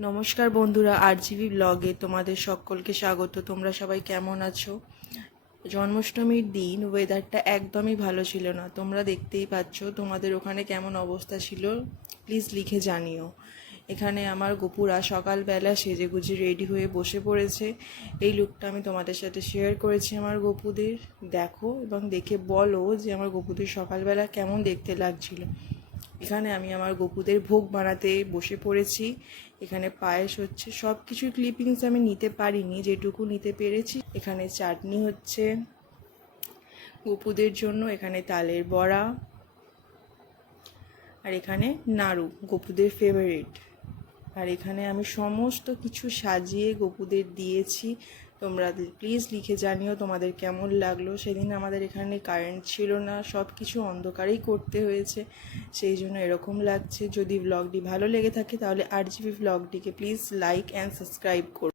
নমস্কার বন্ধুরা আর জিবি ব্লগে তোমাদের সকলকে স্বাগত। তোমরা সবাই কেমন আছো? জন্মাষ্টমীর দিন ওয়েদারটা একদমই ভালো ছিল না। তোমরা দেখতেই পাচ্ছ তোমাদের ওখানে কেমন অবস্থা ছিল। প্লিজ লিখে জানিও। এখানে আমার গোপুরা সকালবেলা সেজে গুজে রেডি হয়ে বসে পড়েছে। এই লুকটা আমি তোমাদের সাথে শেয়ার করেছি আমার গপুদের। দেখো এবং দেখে বলো যে আমার গপুদের সকালবেলা কেমন দেখতে লাগছিল। এখানে আমি আমার গপুদের ভোগ বানাতে বসে পড়েছি। এখানে পায়েস হচ্ছে সব কিছুই ক্লিপিংস আমি নিতে পারিনি, যেটুকু নিতে পেরেছি। এখানে চাটনি হচ্ছে গপুদের জন্য, এখানে তালের বড়া, আর এখানে নাড়ু, গপুদের ফেভারিট আর এখানে আমি সমস্ত কিছু সাজিয়ে গপুদের দিয়েছি। তোমরা প্লিজ লিখে জানিও তোমাদের কেমন লাগল। সেদিন আমাদের এখানে কারেন্ট ছিল না সব কিছু অন্ধকারেই করতে হয়েছে। সেই জন্য এরকম লাগছে। যদি ব্লগটি ভালো লেগে থাকে তাহলে আর জিবি ব্লগটিকে প্লিজ লাইক অ্যান্ড সাবস্ক্রাইব করো।